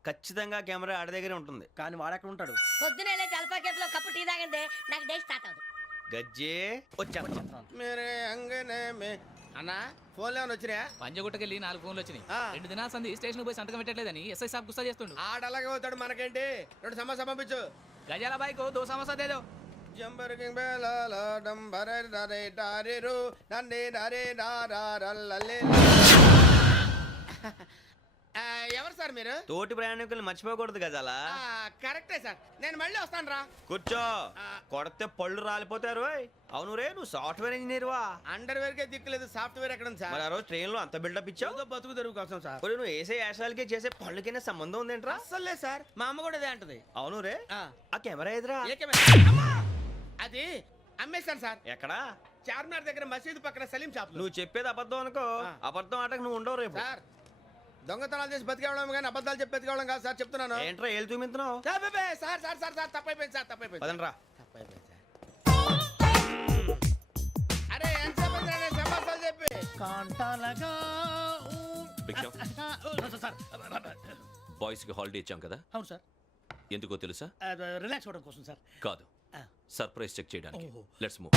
ఖచ్చితంగా కెమెరా ఆడి దగ్గరే ఉంటుంది. కానీ వాడెక్కడ ఉంటాడు? పొద్దునే లేచి అల్ఫా కేఫ్ లో కప్పు టీ తాగిందే నాకు డే స్టార్ట్ అవుతుంది. గజ్జే వచ్చా. అన్నా ఫోన్లో ఏమైనా వచ్చినాయా? పంజగుట్టకెళ్ళి 4 ఫోన్లు వచ్చినాయి. 2 దినాల సంది స్టేషన్ పోయి సంతకం పెట్టలేదని ఎస్ఐ సాబ్ గుస్తా చేస్తుండు. ఆడలాగే పోతాడు, మనకేంటి? 2 సమస్య పంపించు. గజాల బైక్ 2 సమస్య దేదో. జంబరకింగ్ బేలాల డంబరే నరే డారిరు నన్నే నరే నారారల్లలే. ఎవరు సార్ మీరు? తోటి ప్రయాణికుల్ని మర్చిపోకూడదు గజాల. కరెక్టే సార్, నేను మళ్ళీ వస్తాను రా. కూర్చో, కొడితే పళ్ళు రాలిపోతారు. అవును రే, నువ్వు సాఫ్ట్వేర్ ఇంజనీర్ వా? అండర్వేర్ కే దిక్కులేదు, సాఫ్ట్వేర్ ఎక్కడ ఉంది సార్? మరి ఆ రోజు ట్రైన్ లో అంత బిల్డప్ ఇచ్చావు. ఏదో బతుకు తెరువు కోసం సార్. ఒరేయ్, నువ్వు వేసే యాశాలకి చేసే పళ్ళకైనా సంబంధం ఉందేంట్రా? అస్సలు లేదు సార్, మా అమ్మ కూడా అదే అంటది. అవును రే, ఆ కెమెరా ఎదురా? ఏ కెమెరా? అమ్మా! అది అమ్మేశాను సార్. ఎక్కడా? చార్మినార్ దగ్గర మసీదు పక్కన సలీం షాప్. నువ్వు చెప్పేది అబద్ధం అనుకో. అబద్ధం ఆటకు నువ్వు ఉండవు రేపు. సార్, దొంగతనాలు చేసి బతికేవడం కానీ అబద్ధాలు చెప్పి బతికేవడం కాదు సార్, చెప్తున్నాను. ఏంట్రా ఏళ్ళు చూపించినావు? సార్ సార్ సార్ సార్ తప్పైపోయింది సార్, తప్పైపోయింది. పదండ్రా. తప్పైపోయింది సార్. అరే ఎంతసేపు అయిందిరా నేను సమాసాలు చెప్పి? కాంటాలగా భిక్షం, సార్. బాయ్స్ కి హాలిడే ఇచ్చాం కదా, అవును సార్. ఎందుకో తెలుసా? రిలాక్స్ అవ్వడం కోసం సార్. కాదు, సర్ప్రైజ్ చెక్ చేయడానికి. ఓహో. Let's move.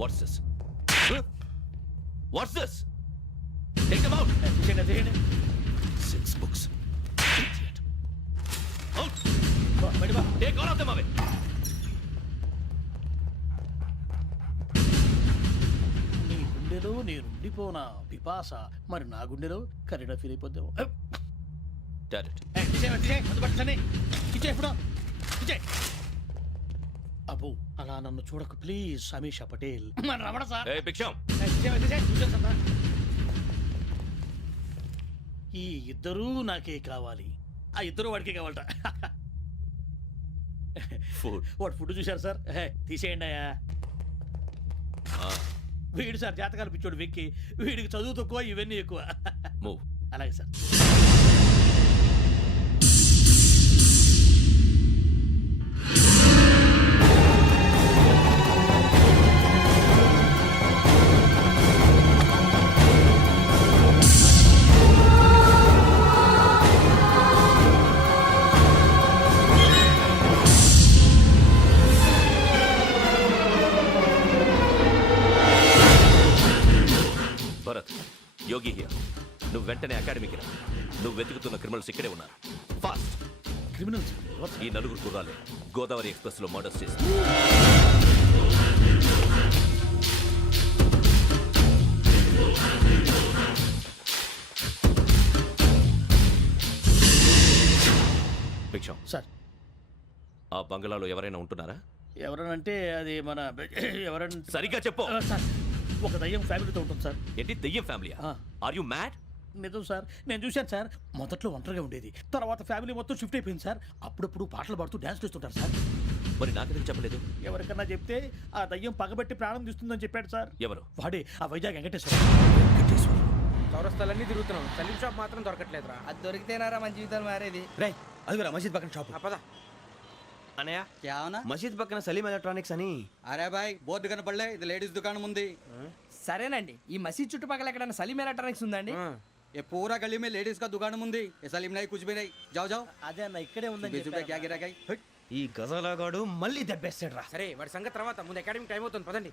What's this? What's this? Take them out. తీయండి. 6 books. Idiot. Out. బయట బా. Take all of them away. నీ గుండెలో నేనుండిపోనా పిపాస, మరి నా గుండెలో కరీడా ఫీల్ అయిపోద్దాము. Direct. అబ్బో, అలా నన్ను చూడకు please. Sameesha Patel. Ramana sir. Hey, భిక్షం. ఈ ఇద్దరూ నాకే కావాలి. ఆ ఇద్దరు వాడికే కావాలట. Food. వాడు ఫుడ్ చూశారు సార్. తీసేయండి అయ్యా. వీడు సార్ జాతకాలు పిచ్చోడు వెక్కి, వీడికి చదువు తక్కువ, ఇవన్నీ ఎక్కువ. Move. అలాగే సార్. Bharat, Yogi here. నువ్వు వెంటనే అకాడమీకి రా. నువ్వు వెతుకుతున్న క్రిమినల్స్ ఇక్కడే ఉన్నారు. ఫాస్ట్. క్రిమినల్స్. ఈ నలుగురు కుర్రాలే గోదావరి ఎక్స్ప్రెస్ లో మర్డర్స్ చేసి భిక్షం సార్ ఆ బంగ్లాలో ఎవరైనా ఉంటున్నారా? ఎవరనంటే అది మన ఎవరంటే సరిగ్గా చెప్పు. సార్ ఒక దయ్యం ఫ్యామిలీతో ఉంటుంది సార్. ఏంటి దెయ్యం ఫ్యామిలీ? Are you mad? నిజం సార్, నేను చూశాను సార్. మొదట్లో ఒంటరిగా ఉండేది, తర్వాత ఫ్యామిలీ మొత్తం షిఫ్ట్ అయిపోయింది సార్. అప్పుడప్పుడు పాటలు పాడుతూ డ్యాన్స్ చేస్తుంటారు సార్. మరి నాకెందుకు చెప్పలేదు? ఎవరికన్నా చెప్తే ఆ దయ్యం పగబెట్టి ప్రాణం తీస్తుందని చెప్పాడు సార్. ఎవరు? వాడే ఆ వైజాగ్ వెంకటేశ్వర. చౌరస్తాలన్నీ తిరుగుతున్నాం, సలీం షాప్ మాత్రం దొరకట్లేదురా. అది దొరికితేనారా మన జీవితాలు మారేది. రే అదిగురా మసీద్ పక్కన షాప్. పద. అనయా క్యా అవునా? మసీద్ పక్కన సలీం ఎలక్ట్రానిక్స్ అని. అరే బాయ్ బోర్డు కనపడలే, ఇది లేడీస్ దుకాణం ఉంది. సరేనండి, ఈ మసీద్ చుట్టుపక్కల ఎక్కడైనా సలీం ఎలక్ట్రానిక్స్ ఉందండి? ये पूरा गली में लेडीज का दुकान मुंदी, ये सलीम नहीं कुछ भी नहीं. जाओ जाओ. అదే అన్న ఇక్కడే ఉందని 20 रुपए क्या गिरा गई. ఈ గజాలగాడు మళ్ళీ దెబ్బేస్తాడు రా. సరే వాడి సంగతి తర్వాత, ముందు అకాడమిక్ టైం అవుతుంది, పదండి.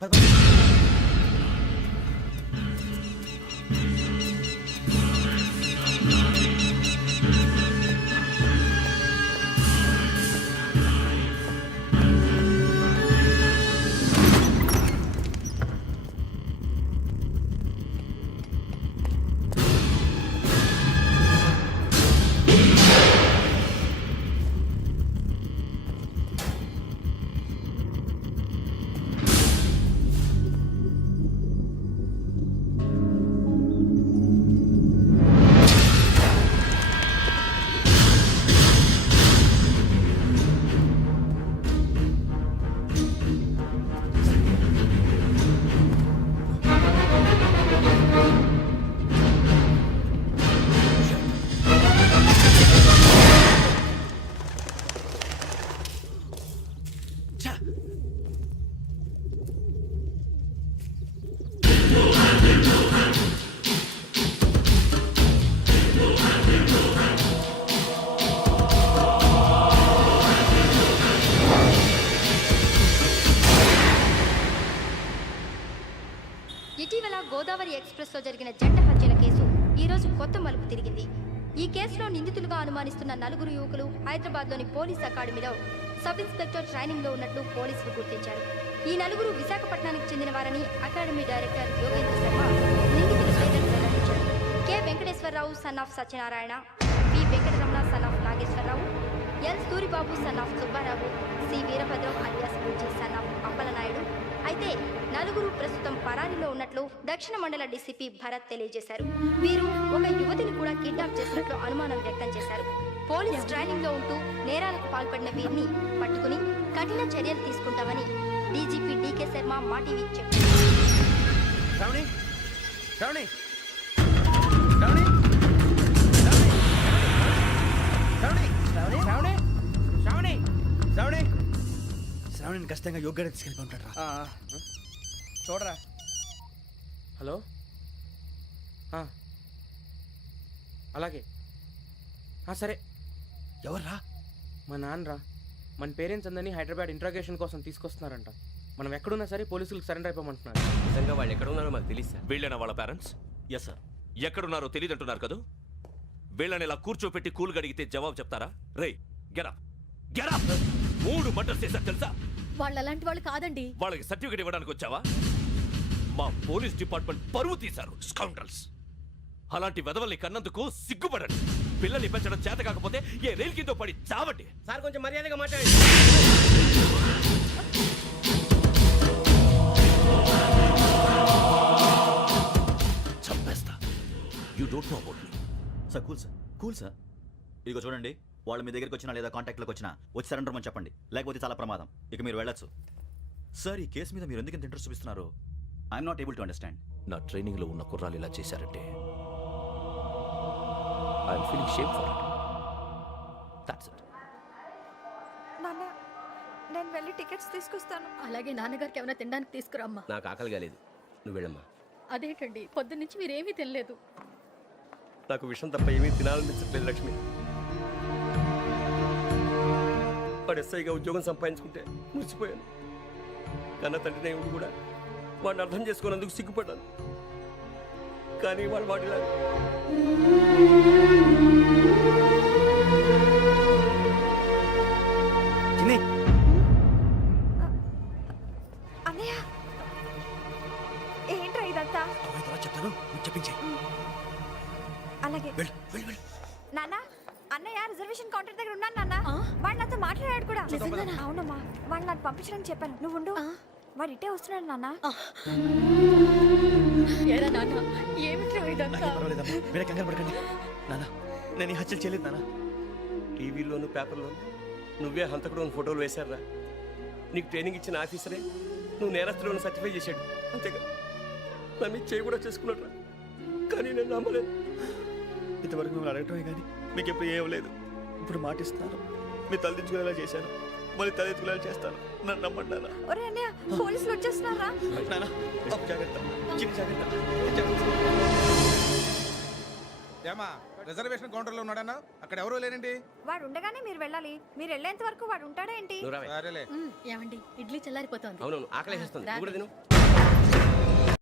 ఇటీవల గోదావరి ఎక్స్ప్రెస్ లో జరిగిన జంట హత్యల కేసు ఈ రోజు కొత్త మలుపు తిరిగింది. ఈ కేసులో నిందితులుగా అనుమానిస్తున్న నలుగురు యువకులు హైదరాబాద్లోని పోలీస్ అకాడమీలో సబ్ ఇన్స్పెక్టర్ ట్రైనింగ్ లో ఉన్నట్లు పోలీసులు గుర్తించారు. ఈ నలుగురు విశాఖపట్నానికి చెందిన వారని అకాడమీ డైరెక్టర్ యోగేంద్ర శర్మ నిందితుల పేర్లను వెల్లడించారు. K Venkateswararao son of Satyanarayana, P Venkataramana son of Nageswararao, L Suribabu son of Subbarao, C Veerabhadram alias Bujji son of Appalanaidu. అయితే నలుగురు ప్రస్తుతం పరారీలో ఉన్నట్లు దక్షిణ మండల డీసీపీ భరత్ తెలియజేశారు. వీరు ఒక యువతిని కూడా కిడ్నాప్ చేసినట్లు అనుమానం వ్యక్తం చేశారు. పోలీస్ ట్రైనింగ్ లో ఉంటూ నేరాలకు పాల్పడిన వీరిని పట్టుకుని కఠిన చర్యలు తీసుకుంటామని డీజీపీ డీకే శర్మ మా టీవీకి చెప్పారు. శ్రావణి శ్రావణి శ్రావణి శ్రావణి శ్రావణి శ్రావణి శ్రావణి శ్రావణిని ఖచ్చితంగా యోగ్యత తీసుకెళ్ళి ఉంటాడు రా. చూడరా. హలో. అలాగే. సరే. ఎవర్రా? మా నాన్నరా. మన పేరెంట్స్ అందరినీ హైదరాబాద్ ఇంట్రాగేషన్ కోసం తీసుకొస్తున్నారంట. మనం ఎక్కడున్నా సరే పోలీసులకు సరెండర్ అయిపోమంటున్నారు. నిజంగా వాళ్ళు ఎక్కడ ఉన్నారో మాకు తెలియదు సార్. వీళ్ళేనా వాళ్ళ పేరెంట్స్? Yes sir. ఎక్కడున్నారో తెలియదంటున్నారు కదా. వీళ్ళని ఇలా కూర్చోపెట్టి కూల్ గడిగితే జవాబు చెప్తారా? రేయ్ గెరా గెరా 3 మర్డర్స్ చేశారు తెలుసా? వాళ్ళు అలాంటి వాళ్ళు కాదండి. వాళ్ళకి సర్టిఫికేట్ ఇవ్వడానికి వచ్చావా? మా పోలీస్ డిపార్ట్మెంట్ పరువు తీశారు స్కౌండ్రల్స్. అలాంటి వెధవల్ని కన్నందుకు సిగ్గుపడండి. పిల్లల్ని పెంచడం చేత కాకపోతే ఏ రైలు కింద పడి చావండి. సార్ కొంచెం మర్యాదగా మాట్లాడండి. చంపేస్తా. You don't know about me. Sir cool sir. ఇదిగో చూడండి, వాళ్ళు మీ దగ్గరికి వచ్చినా లేదా కాంటాక్ట్లోకి వచ్చినా వచ్చి సరెండర్ అని చెప్పండి, లేకపోతే చాలా ప్రమాదం. ఇక మీరు వెళ్ళొచ్చు. సార్, ఈ కేసు మీద మీరు ఎందుకు ఇంత ఇంట్రెస్ట్ చూపిస్తున్నారు? I'm not able to understand. నా ట్రైనింగ్ లో ఉన్న కుర్రాలు ఇలా చేశారంటే I'm feeling shame for it. That's it. నాన్న, నేను వెళ్ళి టికెట్స్ తీసుకొస్తాను. అలాగే నాన్నగారికి ఏమైనా తినడానికి తీసుకురమ్మా. నాకు ఆకలి కాలేదు, నువ్వు వెళ్ళమ్మా. అదేంటండి, పొద్దున్నుంచి మీరేమీ తినలేదు. నాకు విషయం తప్ప ఏమీ తినాలనిపించట్లేదు లక్ష్మి. వాడు ఎస్ఐగా ఉద్యోగం సంపాదించుకుంటే మురిసిపోయాను. కన్న తండ్రి నేను కూడా వాడిని అర్థం చేసుకున్నందుకు సిగ్గుపడ్డాను. కానీ వాడిలా నిజంగానా? అవునమ్మా వాడు నాకు పంపించడానికి చెప్పాను నువ్వు ఉండు వాడు ఇట్టే వస్తున్నాడు నాన్న ఏరా నాన్న ఏమిట్రా ఇదంతా నాకేం పర్వాలేదమ్మా మీరే కంగారు పడకండి నాన్న నేను ఈ హత్యలు చేయలేదు నాన్న. టీవీలోను పేపర్లోను నువ్వే హంతకుడు అని ఫోటోలు వేశారా? నీకు ట్రైనింగ్ ఇచ్చిన ఆఫీసరే నువ్వు నేరస్తులను సర్టిఫై చేశాడు అంతేగా. నా మీద చేయి కూడా చేసుకున్నాడు కానీ నేను నమ్మలేదు. ఇంతవరకు మిమ్మల్ని అడగటమే కానీ మీకు ఎప్పుడు ఏం లేదు. ఇప్పుడు మాటిస్తున్నాను, మీరు తలదించుకునేలా చేశాను, మళ్ళీ తలెత్తుకునేలా చేస్తాను. నన్ను నమ్మండి నాన్న. ఒరే అన్నయ్య పోలీసులు వచ్చేస్తున్నారా నాన్న జాగ్రత్త, చిన్న జాగ్రత్త. ఏమా రిజర్వేషన్ కౌంటర్లో ఉన్నాడన్నా? అక్కడ ఎవరూ లేనండి. వాడు ఉండగానే మీరు వెళ్ళాలి. మీరు వెళ్ళేంత వరకు వాడు ఉంటాడా ఏంటి? నువ్వు రావే. సరేలే. ఏమండి ఇడ్లీ చల్లారిపోతుంది. అవునవును ఆకలేస్తుంది. నువ్వు కూడా తిను.